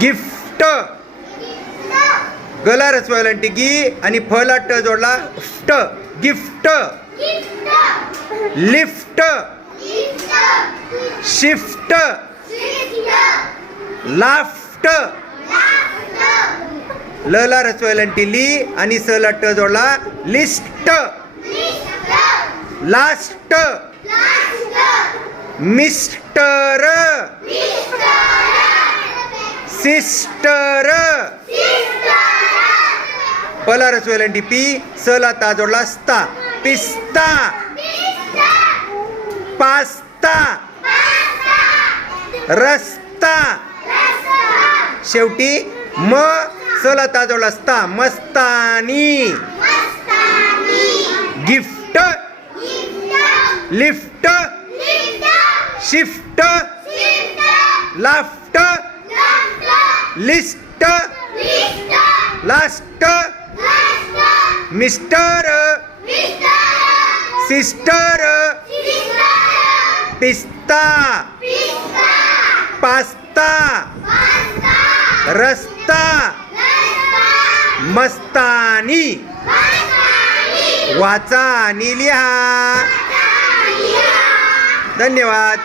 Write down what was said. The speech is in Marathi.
गिफ्ट. गला रचवायलांटी गी आणि फला ट जोडला फ्ट गिफ्ट. लिफ्ट. शिफ्ट. लाफ्ट. ल ला रचवायलांटी ली आणि स ला ट जोडला लिस्ट. लास्ट. मिस्टर. सिस्टर. पला डी पी स ला ता जोडला स्ता. पिस्ता. पास्ता. रस्ता. शेवटी म सला जोडला असता मस्तानी. गिफ्ट. लिफ्ट. शिफ्ट. लाफ्ट. लिस्ट. लास्ट. मिस्टर. सिस्टर. पिस्ता. पास्ता. रस्ता. मस्तानी. वाचा आणि लिहा. धन्यवाद.